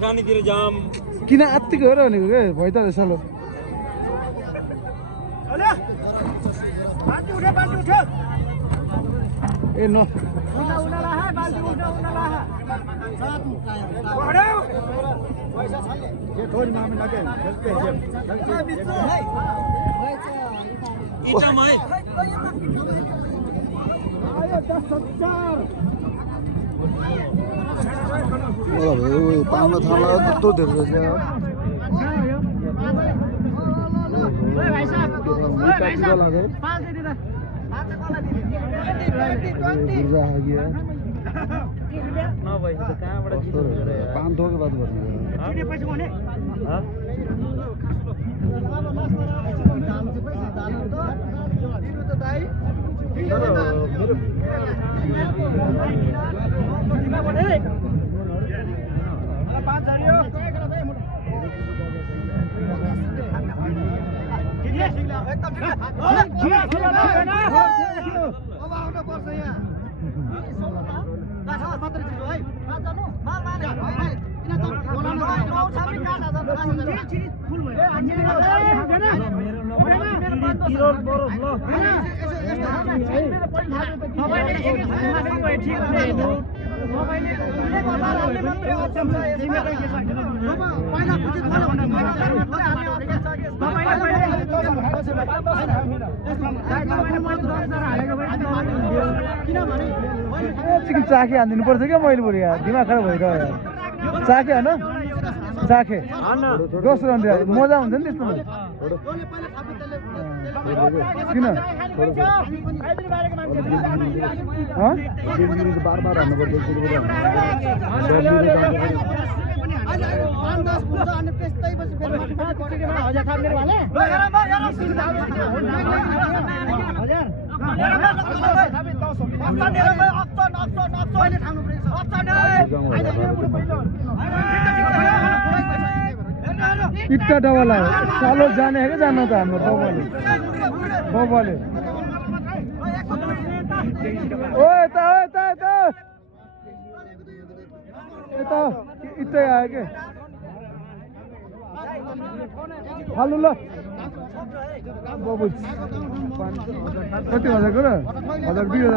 खानेतिर जाम किन आत्तिको हो र भनेको के भयो त सालो ए न पाउन थाल्दा त्यत्रो धेरै रहेछ पाँच के बात गर्नु चिकन चाखे हानिदिनु पर्छ क्या मैले बरु यहाँ दिमाग खराब भइरह्यो यार चाखे होइन चाखे दोस्रो अन्त मजा हुन्छ नि त्यस्तोमा किन बार बार हान्नुपर्छ इट्टा डबल आयो सालो जाने है क्या जानु त हाम्रो बाबाले ओ यता इट्टै आयो के हालु ल बाबु कति हजारको र 1000 2000